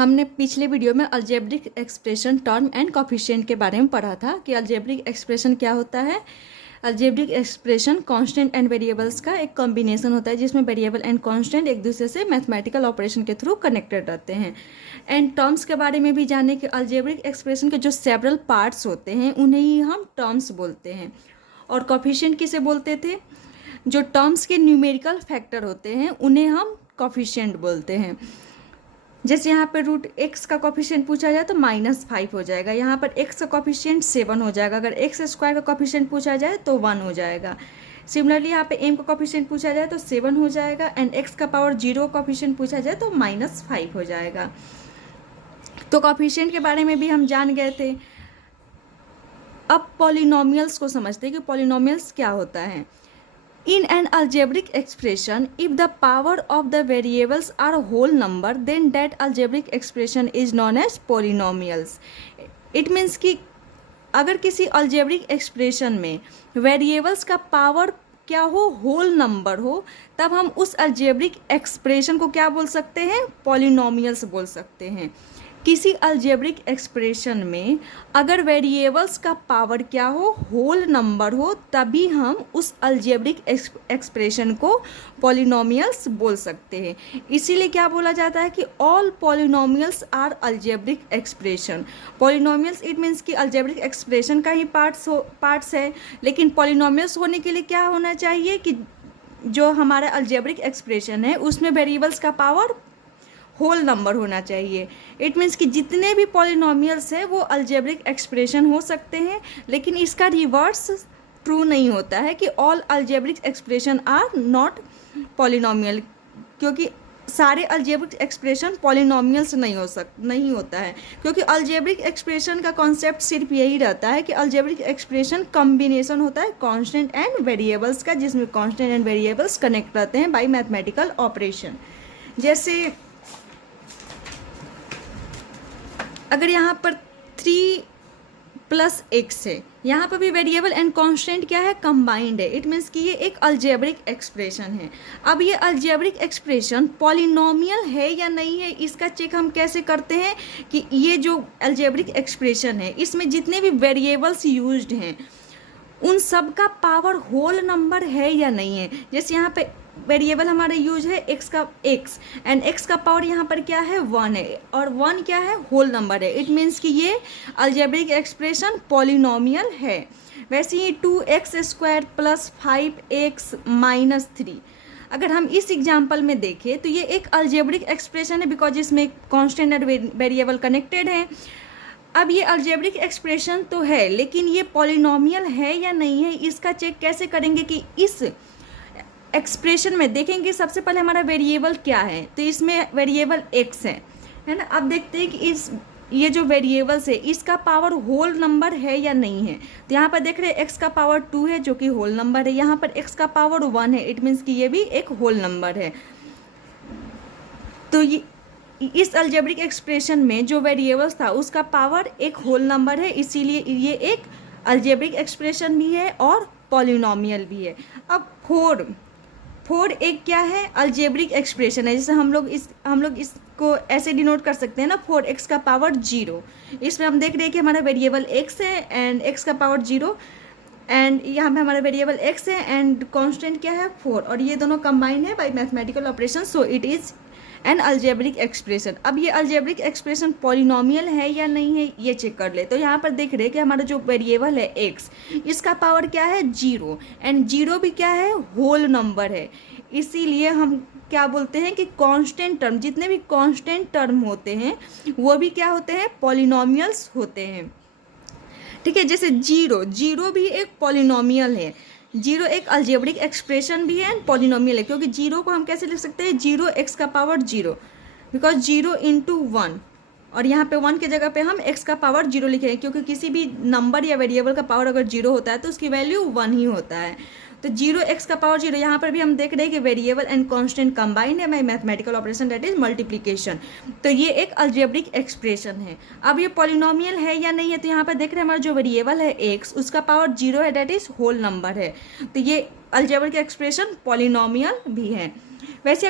हमने पिछले वीडियो में algebraic expression, term and coefficient के बारे में पढ़ा था कि अलजेब्रिक एक्सप्रेशन क्या होता है। Algebraic expression constant and variables का एक कॉम्बिनेशन होता है जिसमें वेरिएबल एंड कांस्टेंट एक दूसरे से मैथमेटिकल ऑपरेशन के थ्रू कनेक्टेड रहते हैं। एंड टर्म्स के बारे में भी जाने कि अलजेब्रिक एक्सप्रेशन के जो सेवरल पार्ट्स होते हैं उन्हें ही हम टर्म्स बोलते हैं। और कोफिशिएंट किसे बोलते थे? जो टर्म्स के न्यूमेरिकल फैक्टर होते हैं उन्हें हम कोफिशिएंट बोलते हैं। जैसे यहाँ पे रूट एक्स का कोफिशिएंट पूछा जाए तो -5 हो जाएगा। यहाँ पर एक्स का कोफिशिएंट 7 हो जाएगा। अगर एक्स स्क्वायर का कोफिशिएंट पूछा जाए तो 1 हो जाएगा। सिमिलरली यहाँ पे एम का कोफिशिएंट पूछा जाए तो 7 हो जाएगा। एंड एक्स का पावर 0 कोफिशिएंट पूछा जाए तो -5 हो जाएगा। तो कोफिशिएंट के बारे में भी हम जान गए थे। अब पॉलिनोमियल्स को समझते हैं कि पॉलिनोमियल्स क्या होता है। In an algebraic expression, if the power of the variables are whole number, then that algebraic expression is known as polynomials. It means कि अगर किसी algebraic expression में variables का power क्या हो, whole number हो, तब हम उस algebraic expression को क्या बोल सकते हैं? polynomials बोल सकते हैं। किसी अलजेब्रिक एक्सप्रेशन में अगर वेरिएबल्स का पावर क्या हो, होल नंबर हो, तभी हम उस अलजेब्रिक एक्सप्रेशन को पॉलिनोमियल्स बोल सकते हैं। इसीलिए क्या बोला जाता है कि all polynomials are algebraic expression. Polynomials it means कि अलजेब्रिक एक्सप्रेशन का ही पार्ट्स है, लेकिन पॉलिनोमियल्स होने के लिए क्या होना चाहिए कि जो हमारा अलजेब्रिक एक्सप्रेशन है उसमें वेरिएबल्स का पावर होल नंबर होना चाहिए। इट मीन्स कि जितने भी पॉलिनोमियल्स हैं वो अलजेब्रिक एक्सप्रेशन हो सकते हैं, लेकिन इसका रिवर्स ट्रू नहीं होता है कि all algebraic expression are not polynomial, क्योंकि सारे अलजेब्रिक एक्सप्रेशन पॉलिनोमियल्स नहीं होता है। क्योंकि अलजेब्रिक एक्सप्रेशन का कॉन्सेप्ट सिर्फ यही रहता है कि अलजेब्रिक एक्सप्रेशन कॉम्बिनेशन होता है कांस्टेंट एंड वेरिएबल्स का, जिसमें कांस्टेंट एंड वेरिएबल्स कनेक्ट रहते हैं बाय मैथमेटिकल ऑपरेशन। जैसे अगर यहाँ पर 3 + x है, यहाँ पर भी वेरिएबल एंड कांस्टेंट क्या है, कंबाइंड है। इट मीन्स कि ये एक अलजेब्रिक एक्सप्रेशन है। अब ये अलजेब्रिक एक्सप्रेशन पॉलिनोमियल है या नहीं है, इसका चेक हम कैसे करते हैं कि ये जो अलजेब्रिक एक्सप्रेशन है इसमें जितने भी वेरिएबल्स यूज्ड हैं उन सब का पावर होल नंबर है या नहीं है। जैसे यहाँ पे वेरिएबल हमारा यूज है x एंड x का पावर यहाँ पर क्या है, 1 है, और 1 क्या है, होल नंबर है। इट मीन्स कि ये अलजेब्रिक एक्सप्रेशन पॉलिनोमियल है। वैसे ही 2x² + 5x - 3 अगर हम इस एग्जाम्पल में देखें तो ये एक अलजेब्रिक एक्सप्रेशन है, बिकॉज इसमें कांस्टेंट एंड वेरिएबल कनेक्टेड है। अब ये अलजेब्रिक एक्सप्रेशन तो है, लेकिन ये पॉलिनोमियल है या नहीं है, इसका चेक कैसे करेंगे कि इस एक्सप्रेशन में देखेंगे सबसे पहले हमारा वेरिएबल क्या है, तो इसमें वेरिएबल x है ना। अब देखते हैं कि ये जो वेरिएबल्स है इसका पावर होल नंबर है या नहीं है। तो यहाँ पर देख रहे हैं x का पावर 2 है जो कि होल नंबर है, यहाँ पर x का पावर 1 है, इट मीन्स कि ये भी एक होल नंबर है। तो ये इस अलजेब्रिक एक्सप्रेशन में जो वेरिएबल्स था उसका पावर एक होल नंबर है, इसीलिए ये एक अलजेब्रिक एक्सप्रेशन भी है और पॉलिनोमियल भी है। अब 4 एक क्या है, अलजेब्रिक एक्सप्रेशन है। जैसे हम लोग इसको ऐसे डिनोट कर सकते हैं ना, 4x का पावर 0। इसमें हम देख रहे हैं कि हमारा वेरिएबल x है एंड x का पावर 0, एंड यहाँ पे हमारा वेरिएबल x है एंड कांस्टेंट क्या है, 4, और ये दोनों कंबाइन है bye mathematical operation, so it is an algebraic expression. अब ये अलजेब्रिक एक्सप्रेशन पॉलिनोमियल है या नहीं है ये चेक कर ले। तो यहाँ पर देख रहे हैं कि हमारा जो वेरिएबल है x, इसका पावर क्या है, 0, एंड 0 भी क्या है, होल नंबर है। इसीलिए हम क्या बोलते हैं कि कांस्टेंट टर्म, जितने भी कांस्टेंट टर्म होते हैं वो भी क्या होते हैं, पॉलिनोमियल्स होते हैं। ठीक है, जैसे 0 भी एक पॉलिनोमियल है। 0 एक अलजेब्रिक एक्सप्रेशन भी है एंड पॉलिनोमियल है, क्योंकि 0 को हम कैसे लिख सकते हैं, 0x का पावर 0, बिकॉज 0 × 1, और यहाँ पे 1 के जगह पे हम x का पावर 0 लिखेंगे, क्योंकि किसी भी नंबर या वेरिएबल का पावर अगर 0 होता है तो उसकी वैल्यू 1 ही होता है। तो 0x का पावर 0, यहाँ पर भी हम देख रहे हैं कि वेरिएबल एंड कांस्टेंट कंबाइंड है bye mathematical operation, that is multiplication. तो ये एक अलजेब्रिक एक्सप्रेशन है। अब ये पॉलिनोमियल है या नहीं है, तो यहाँ पर देख रहे हैं हमारा जो वेरिएबल है x, उसका पावर 0 है, दैट इज होल नंबर है। तो ये अलजेब्रिक एक्सप्रेशन पॉलिनोमियल भी है। वैसे